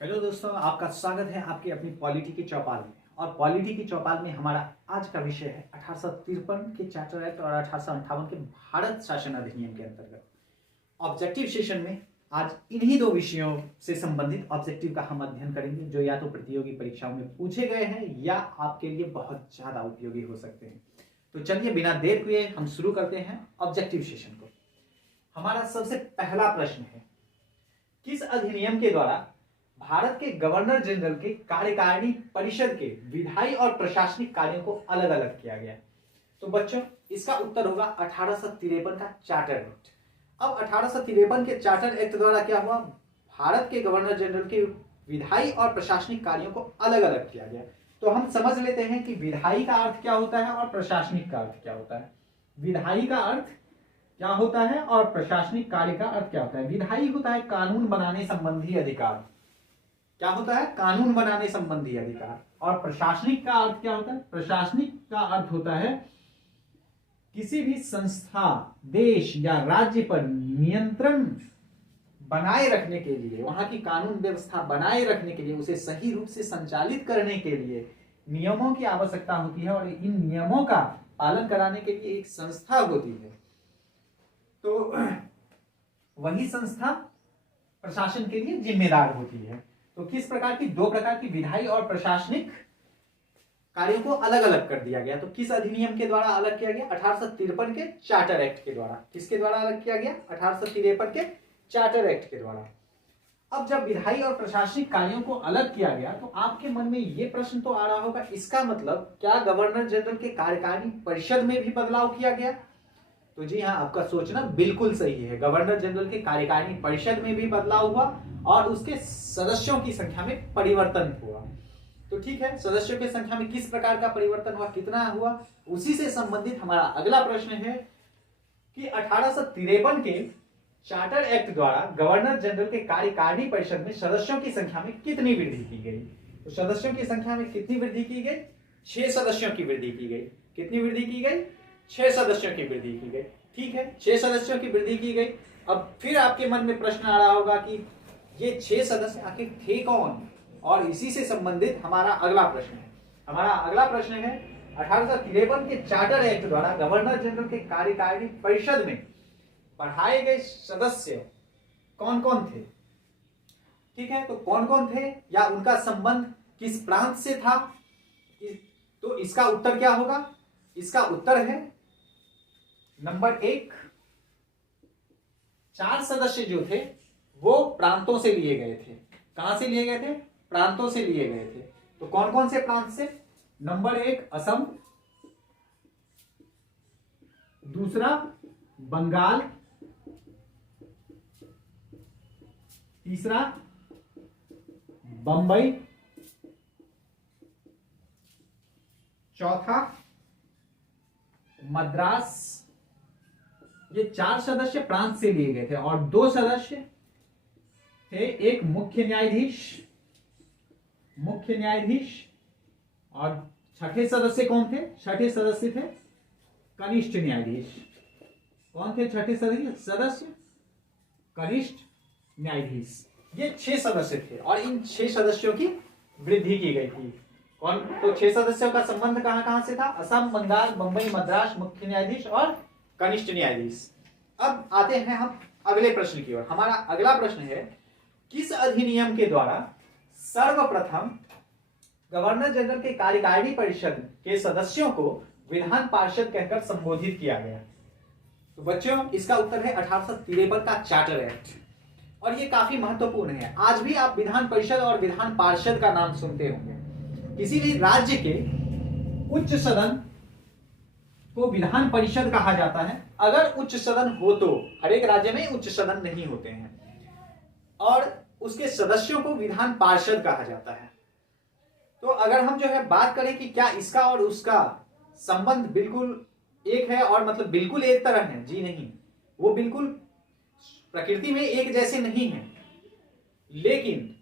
Hello दोस्तों, आपका स्वागत है आपकी अपनी पॉलिटी की चौपाल में। और पॉलिटी की चौपाल में हमारा आज का विषय है 1853 के चार्टर एक्ट और 1858 के भारत शासन अधिनियम के अंतर्गत ऑब्जेक्टिव सेशन में आज इन्हीं दो विषयों से संबंधित ऑब्जेक्टिव का हम अध्ययन करेंगे, जो या तो प्रतियोगी परीक्षाओं में पूछे गए हैं या आपके लिए बहुत ज्यादा उपयोगी हो सकते हैं। तो चलिए बिना देर किए हम शुरू करते हैं ऑब्जेक्टिव सेशन को। हमारा सबसे पहला प्रश्न है, किस अधिनियम के द्वारा भारत के गवर्नर जनरल के कार्यकारिणी परिषद के विधायी और प्रशासनिक कार्यों को अलग अलग किया गया? तो बच्चों, इसका उत्तर होगा 1853 का चार्टर एक्ट। अब 1853 के चार्टर एक्ट द्वारा क्या हुआ? भारत के गवर्नर जनरल के विधायी और प्रशासनिक कार्यों को अलग अलग किया गया। तो हम समझ लेते हैं कि विधायी का अर्थ क्या होता है और प्रशासनिक का अर्थ क्या होता है। विधायी का अर्थ क्या होता है और प्रशासनिक कार्य का अर्थ क्या होता है? विधायी होता है कानून बनाने संबंधी अधिकार। क्या होता है? कानून बनाने संबंधी अधिकार। और प्रशासनिक का अर्थ क्या होता है? प्रशासनिक का अर्थ होता है किसी भी संस्था, देश या राज्य पर नियंत्रण बनाए रखने के लिए, वहां की कानून व्यवस्था बनाए रखने के लिए, उसे सही रूप से संचालित करने के लिए नियमों की आवश्यकता होती है और इन नियमों का पालन कराने के लिए एक संस्था होती है। तो वही संस्था प्रशासन के लिए जिम्मेदार होती है। तो किस प्रकार की? दो प्रकार की विधायी और प्रशासनिक कार्यों को अलग अलग कर दिया गया। तो किस अधिनियम के द्वारा अलग किया गया? 1853 के चार्टर एक्ट के द्वारा। किसके द्वारा अलग किया गया? 1853 के चार्टर एक्ट के द्वारा। अब जब विधायी और प्रशासनिक कार्यों को अलग किया गया तो आपके मन में यह प्रश्न तो आ रहा होगा, इसका मतलब क्या गवर्नर जनरल के कार्यकारिणी परिषद में भी बदलाव किया गया? तो जी हाँ, आपका सोचना बिल्कुल सही है। गवर्नर जनरल के कार्यकारिणी परिषद में भी बदलाव हुआ और उसके सदस्यों की संख्या में परिवर्तन हुआ। तो ठीक है, सदस्यों की संख्या में किस प्रकार का परिवर्तन हुआ, कितना हुआ, उसी से संबंधित हमारा अगला प्रश्न है कि 1853 के चार्टर एक्ट द्वारा गवर्नर जनरल के कार्यकारिणी परिषद में सदस्यों की संख्या में कितनी वृद्धि की गई? तो सदस्यों की संख्या में कितनी वृद्धि की गई? 6 सदस्यों की वृद्धि की गई। कितनी वृद्धि की गई? 6 सदस्यों की वृद्धि की गई। ठीक है, 6 सदस्यों की वृद्धि की गई। अब फिर आपके मन में प्रश्न आ रहा होगा कि ये 6 सदस्य आखिर थे कौन? और इसी से संबंधित हमारा अगला प्रश्न है। हमारा अगला प्रश्न है 1853 के चार्टर एक्ट द्वारा गवर्नर जनरल के कार्यकारिणी परिषद में बढ़ाए गए सदस्य कौन कौन थे? ठीक है, तो कौन कौन थे या उनका संबंध किस प्रांत से था? तो इसका उत्तर क्या होगा? इसका उत्तर है नंबर 1, 4 सदस्य जो थे वो प्रांतों से लिए गए थे। कहां से लिए गए थे? प्रांतों से लिए गए थे। तो कौन कौन से प्रांत से? नंबर 1 असम, दूसरा बंगाल, तीसरा बंबई, चौथा मद्रास। ये 4 सदस्य प्रांत से लिए गए थे और 2 सदस्य थे, एक मुख्य न्यायाधीश और छठे सदस्य कौन थे? छठे सदस्य थे कनिष्ठ न्यायाधीश। कौन थे छठे सदस्य? कनिष्ठ न्यायाधीश। ये 6 सदस्य थे और इन 6 सदस्यों की वृद्धि की गई थी। कौन? तो 6 सदस्यों का संबंध कहां कहां से था? असम, बंगाल, बंबई, मद्रास, मुख्य न्यायाधीश और कनिष्ठ न्यायाधीश। अब आते हैं हम अगले प्रश्न की ओर। हमारा अगला प्रश्न है, किस अधिनियम के द्वारा सर्वप्रथम गवर्नर जनरल के कार्यकारिणी परिषद के सदस्यों को विधान पार्षद कहकर संबोधित किया गया? तो बच्चों, इसका उत्तर है 1853 का चार्टर एक्ट। और ये काफी महत्वपूर्ण है। आज भी आप विधान परिषद और विधान पार्षद का नाम सुनते होंगे। किसी भी राज्य के उच्च सदन को विधान परिषद कहा जाता है। अगर उच्च सदन हो तो हर एक राज्य में उच्च सदन नहीं होते हैं और उसके सदस्यों को विधान पार्षद कहा जाता है। तो अगर हम जो है बात करें कि क्या इसका और उसका संबंध बिल्कुल एक है और मतलब बिल्कुल एक तरह है, जी नहीं, वो बिल्कुल प्रकृति में एक जैसे नहीं है। लेकिन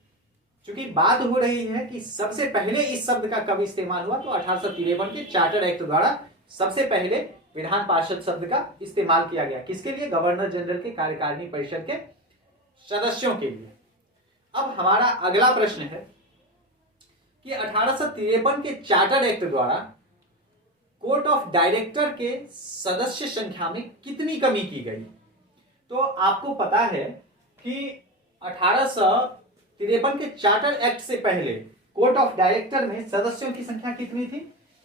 चूंकि बात हो रही है कि सबसे पहले इस शब्द का कब इस्तेमाल हुआ, तो 1853 के चार्टर एक्ट द्वारा सबसे पहले विधान पार्षद शब्द का इस्तेमाल किया गया। किसके लिए? गवर्नर जनरल के कार्यकारिणी परिषद के सदस्यों के लिए। अब हमारा अगला प्रश्न है कि 1853 के चार्टर एक्ट द्वारा कोर्ट ऑफ डायरेक्टर के सदस्य संख्या में कितनी कमी की गई। तो आपको पता है कि 1853 के चार्टर एक्ट से पहले कोर्ट ऑफ डायरेक्टर में सदस्यों की संख्या कितनी थी।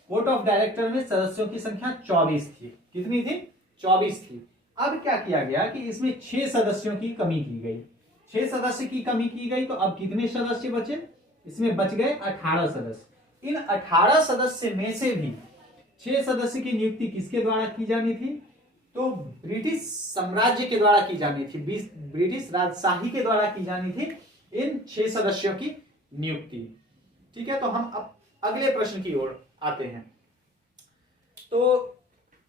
कोर्ट ऑफ डायरेक्टर में सदस्यों की संख्या 24 थी। कितनी थी? 24 थी। अब क्या किया गया कि इसमें 6 सदस्यों की कमी की गई। 6 सदस्य की कमी की गई तो अब कितने सदस्य बचे? इसमें बच गए 18 सदस्य। इन 18 सदस्य में से भी 6 सदस्य की नियुक्ति किसके द्वारा की जानी थी? तो ब्रिटिश साम्राज्य के द्वारा की जानी थी, ब्रिटिश राजशाही के द्वारा की जानी थी इन 6 सदस्यों की नियुक्ति। ठीक है, तो हम अब अगले प्रश्न की ओर आते हैं। तो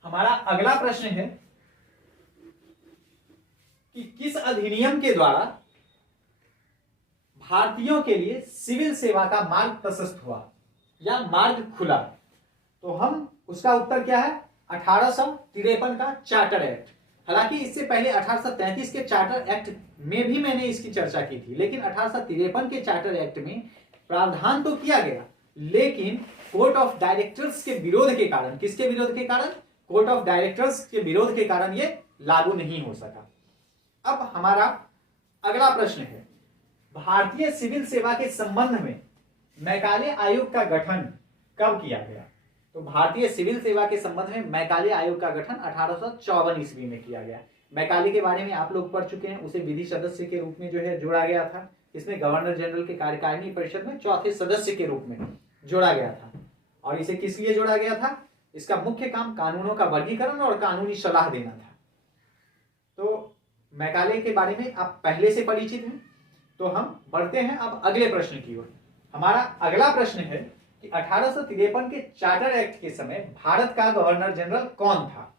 हमारा अगला प्रश्न है कि किस अधिनियम के द्वारा भारतीयों के लिए सिविल सेवा का मार्ग प्रशस्त हुआ या मार्ग खुला। तो हम उसका उत्तर क्या है? 1853 का चार्टर एक्ट। हालांकि इससे पहले 1833 के चार्टर एक्ट में भी मैंने इसकी चर्चा की थी, लेकिन 1853 के चार्टर एक्ट में प्रावधान तो किया गया, लेकिन कोर्ट ऑफ डायरेक्टर्स के विरोध के कारण, किसके विरोध के कारण? कोर्ट ऑफ डायरेक्टर्स के विरोध के कारण ये लागू नहीं हो सका। अब हमारा अगला प्रश्न है, भारतीय सिविल सेवा के संबंध में मैकाले आयोग का गठन कब किया गया। तो भारतीय सिविल सेवा के संबंध में मैकाले आयोग का गठन 1854 ईस्वी में किया गया। मैकाले के बारे में आप लोग पढ़ चुके हैं। उसे विधि सदस्य के रूप में जो है जोड़ा गया था। इसमें गवर्नर जनरल के कार्यकारिणी परिषद में चौथे सदस्य के रूप में जोड़ा गया था। और इसे किस लिए जोड़ा गया था? इसका मुख्य काम कानूनों का वर्गीकरण और कानूनी सलाह देना था। तो मैकाले के बारे में आप पहले से परिचित हैं। तो हम बढ़ते हैं अब अगले प्रश्न की ओर। हमारा अगला प्रश्न है कि 1853 के चार्टर एक्ट के समय भारत का गवर्नर जनरल कौन था।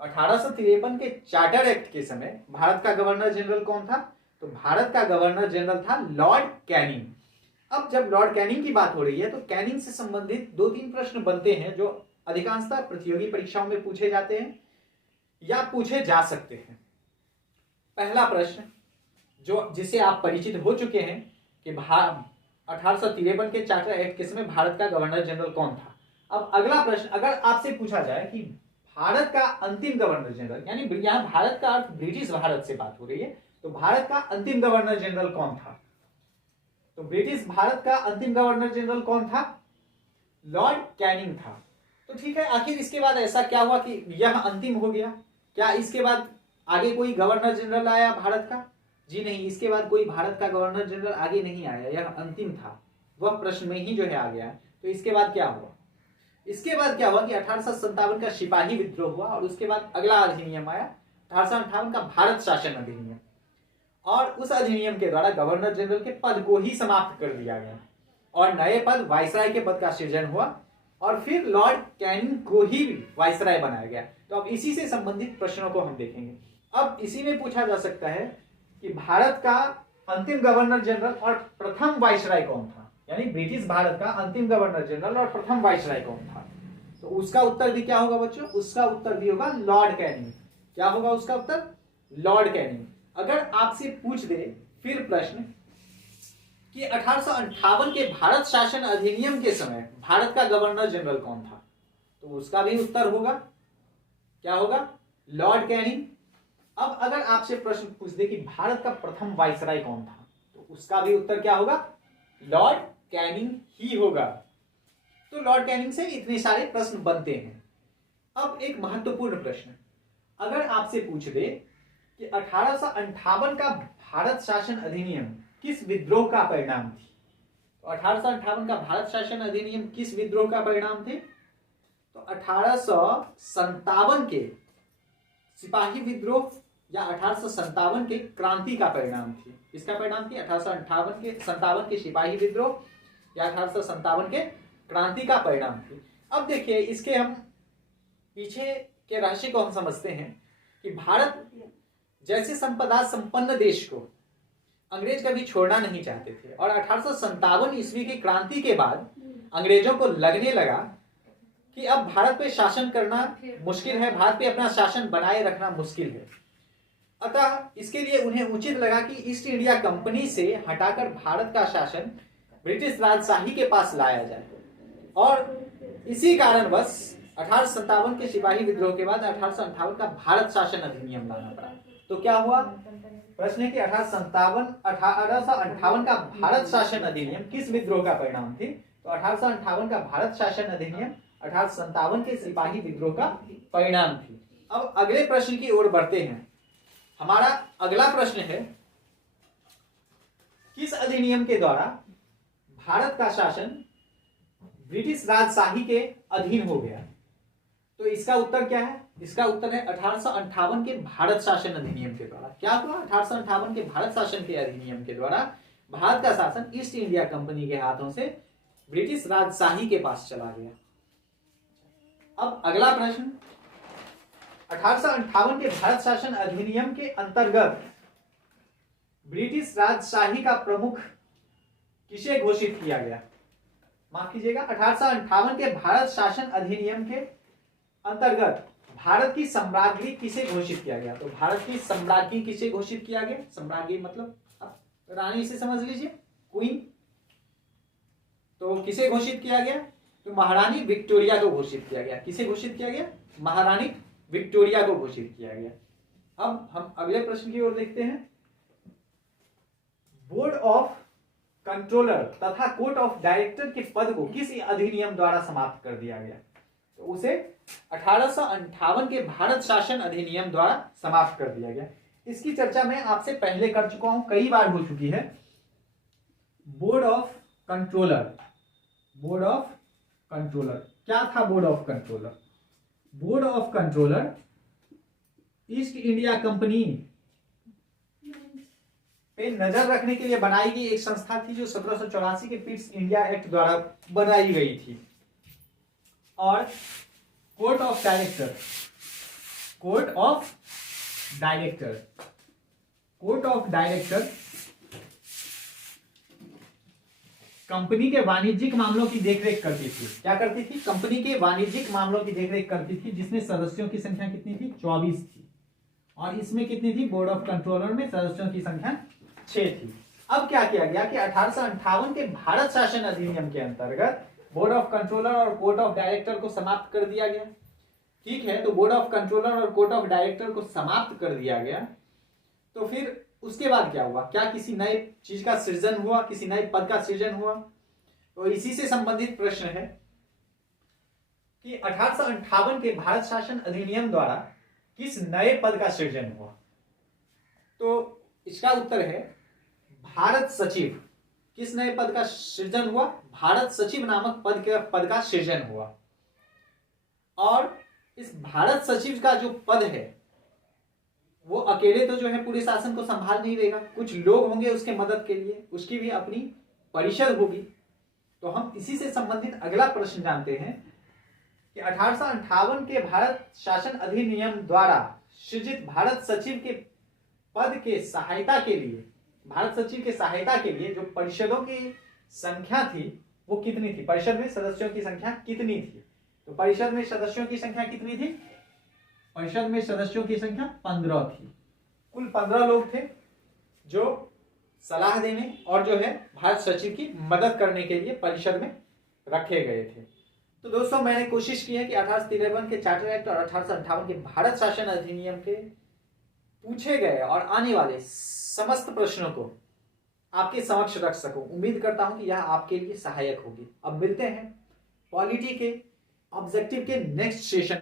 1853 के चार्टर एक्ट के समय भारत का गवर्नर जनरल कौन था? तो भारत का गवर्नर जनरल था लॉर्ड कैनिंग। अब जब लॉर्ड कैनिंग की बात हो रही है तो कैनिंग से संबंधित 2-3 प्रश्न बनते हैं जो अधिकांशतः प्रतियोगी परीक्षाओं में पूछे जाते हैं या पूछे जा सकते हैं। पहला प्रश्न जो जिससे आप परिचित हो चुके हैं कि 1853 के चार्टर एक्ट के समय भारत का गवर्नर जनरल कौन था। अब अगला प्रश्न, अगर आपसे पूछा जाए कि भारत का अंतिम गवर्नर जनरल, यानी यहां भारत का अर्थ ब्रिटिश भारत से बात हो रही है, तो भारत का अंतिम गवर्नर जनरल कौन था? तो ब्रिटिश भारत का अंतिम गवर्नर जनरल कौन था? लॉर्ड कैनिंग था। तो ठीक है, आखिर इसके बाद ऐसा क्या हुआ कि यह अंतिम हो गया? क्या इसके बाद आगे कोई गवर्नर जनरल आया भारत का? जी नहीं, इसके बाद कोई भारत का गवर्नर जनरल आगे नहीं आया, यह अंतिम था। वह प्रश्न में ही जो है आ गया। तो इसके बाद क्या हुआ? इसके बाद क्या हुआ कि 1857 का सिपाही विद्रोह हुआ और उसके बाद अगला अधिनियम आया 1858 का भारत शासन अधिनियम, और उस अधिनियम के द्वारा गवर्नर जनरल के पद को ही समाप्त कर दिया गया और नए पद वाइसराय के पद का सृजन हुआ और फिर लॉर्ड कैनिंग को ही वाइसराय बनाया गया। तो अब इसी से संबंधित प्रश्नों को हम देखेंगे। अब इसी में पूछा जा सकता है कि भारत का अंतिम गवर्नर जनरल और प्रथम वाइसराय कौन था, यानी ब्रिटिश भारत का अंतिम गवर्नर जनरल और प्रथम वाइसराय कौन था। तो उसका उत्तर भी क्या होगा बच्चों? उसका उत्तर भी होगा लॉर्ड कैनिंग। क्या होगा उसका उत्तर? Lord Canning. अगर आपसे पूछ दे फिर प्रश्न कि 1858 के भारत शासन अधिनियम के समय भारत का गवर्नर जनरल कौन था, तो उसका भी उत्तर होगा, क्या होगा? Lord Canning. अब अगर आपसे प्रश्न पूछ दे कि भारत का प्रथम वाइसराय कौन था, तो उसका भी उत्तर क्या होगा? लॉर्ड कैनिंग ही होगा। तो लॉर्ड कैनिंग से इतने सारे प्रश्न बनते हैं। अब एक महत्वपूर्ण प्रश्न, अगर आपसे पूछ दे कि 1858 का भारत शासन अधिनियम किस विद्रोह का परिणाम थी, तो 1858 का भारत शासन अधिनियम किस विद्रोह का परिणाम थे? तो 1857 के सिपाही विद्रोह या 1857 के क्रांति का परिणाम थी। इसका परिणाम थी 1857 के सिपाही विद्रोह या 1857 के क्रांति का परिणाम थी। अब देखिए, इसके हम पीछे के रहस्य को हम समझते हैं कि भारत जैसे संपदा संपन्न देश को अंग्रेज कभी छोड़ना नहीं चाहते थे और 1857 ईस्वी की क्रांति के बाद अंग्रेजों को लगने लगा कि अब भारत पे शासन करना मुश्किल है, भारत पे अपना शासन बनाए रखना मुश्किल है। अतः इसके लिए उन्हें उचित लगा कि ईस्ट इंडिया कंपनी से हटाकर भारत का शासन ब्रिटिश राजशाही के पास लाया जाए, और इसी कारणवश 1857 के सिपाही विद्रोह के बाद 1858 का भारत शासन अधिनियम लाना पड़ा। तो क्या हुआ, प्रश्न है कि 1858 का भारत शासन अधिनियम किस विद्रोह का परिणाम थी? तो 1858 का भारत शासन अधिनियम 1857 के सिपाही विद्रोह का परिणाम थी। अब अगले प्रश्न की ओर बढ़ते हैं। हमारा अगला प्रश्न है, किस अधिनियम के द्वारा भारत का शासन ब्रिटिश राजशाही के अधीन हो गया? तो इसका उत्तर क्या है? इसका उत्तर है 1858 के भारत शासन अधिनियम के द्वारा। क्या हुआ? 1858 के भारत शासन के अधिनियम के द्वारा भारत का शासन ईस्ट इंडिया कंपनी के हाथों से ब्रिटिश राजशाही के पास चला गया। अब अगला प्रश्न, 1858 के भारत शासन अधिनियम के अंतर्गत ब्रिटिश राजशाही का प्रमुख किसे घोषित किया गया? माफ कीजिएगा, 1858 के भारत शासन अधिनियम के अंतर्गत भारत की सम्राज्ञी किसे घोषित किया गया? तो भारत की सम्राज्ञी किसे घोषित किया गया? सम्राज्ञी मतलब आप रानी से समझ लीजिए, क्वीन। तो किसे घोषित किया गया? तो महारानी विक्टोरिया को घोषित किया गया। किसे घोषित किया गया? महारानी विक्टोरिया को घोषित किया गया। अब हम अगले प्रश्न की ओर देखते हैं। बोर्ड ऑफ कंट्रोलर तथा कोर्ट ऑफ डायरेक्टर के पद को किस अधिनियम द्वारा समाप्त कर दिया गया? तो उसे 1858 के भारत शासन अधिनियम द्वारा समाप्त कर दिया गया। इसकी चर्चा मैं आपसे पहले कर चुका हूं, कई बार हो चुकी है। Board of controller, board of controller क्या था? Board of controller, board of controller east India company पे नजर रखने के लिए बनाई गई एक संस्था थी, जो 1784 के पिट्स इंडिया एक्ट द्वारा बनाई गई थी। और court of director, court of director, court of director company के वाणिज्यिक मामलों की देखरेख करती थी। क्या करती थी? कंपनी के वाणिज्यिक मामलों की देखरेख करती थी, जिसमें सदस्यों की संख्या कितनी थी? 24 थी। और इसमें कितनी थी? बोर्ड ऑफ कंट्रोलर में सदस्यों की संख्या 6 थी। अब क्या किया गया कि 1858 के भारत शासन अधिनियम के अंतर्गत बोर्ड ऑफ कंट्रोलर और कोर्ट ऑफ डायरेक्टर को समाप्त कर दिया गया। ठीक है, तो बोर्ड ऑफ कंट्रोलर और कोर्ट ऑफ डायरेक्टर को समाप्त कर दिया गया। तो फिर उसके बाद क्या हुआ? क्या किसी नए चीज का सृजन हुआ? किसी नए पद का सृजन हुआ? तो इसी से संबंधित प्रश्न है कि 1858 के भारत शासन अधिनियम द्वारा किस नए पद का सृजन हुआ? तो इसका उत्तर है भारत सचिव। किस नए पद का सृजन हुआ? भारत सचिव नामक पद का सृजन हुआ। और इस भारत सचिव का जो पद है वो अकेले तो जो है पूरे शासन को संभाल नहीं देगा, कुछ लोग होंगे उसके मदद के लिए, उसकी भी अपनी परिषद होगी। तो हम इसी से संबंधित अगला प्रश्न जानते हैं कि 1858 के भारत शासन अधिनियम द्वारा सृजित भारत सचिव के पद के सहायता के लिए, भारत सचिव के सहायता के लिए जो परिषदों की संख्या थी वो कितनी थी? परिषद में सदस्यों की संख्या कितनी थी? तो परिषद में सदस्यों की संख्या कितनी थी? परिषद में सदस्यों की संख्या 15 थी। कुल 15 लोग थे जो सलाह देने और जो है भारत सचिव की मदद करने के लिए परिषद में रखे गए थे। तो दोस्तों, मैंने कोशिश की है कि 1853 के चार्टर एक्ट और 1858 के भारत शासन अधिनियम के पूछे गए और आने वाले समस्त प्रश्नों को आपके समक्ष रख सकूं। उम्मीद करता हूं कि यह आपके लिए सहायक होगी। अब मिलते हैं पॉलिटी के ऑब्जेक्टिव के नेक्स्ट सेशन।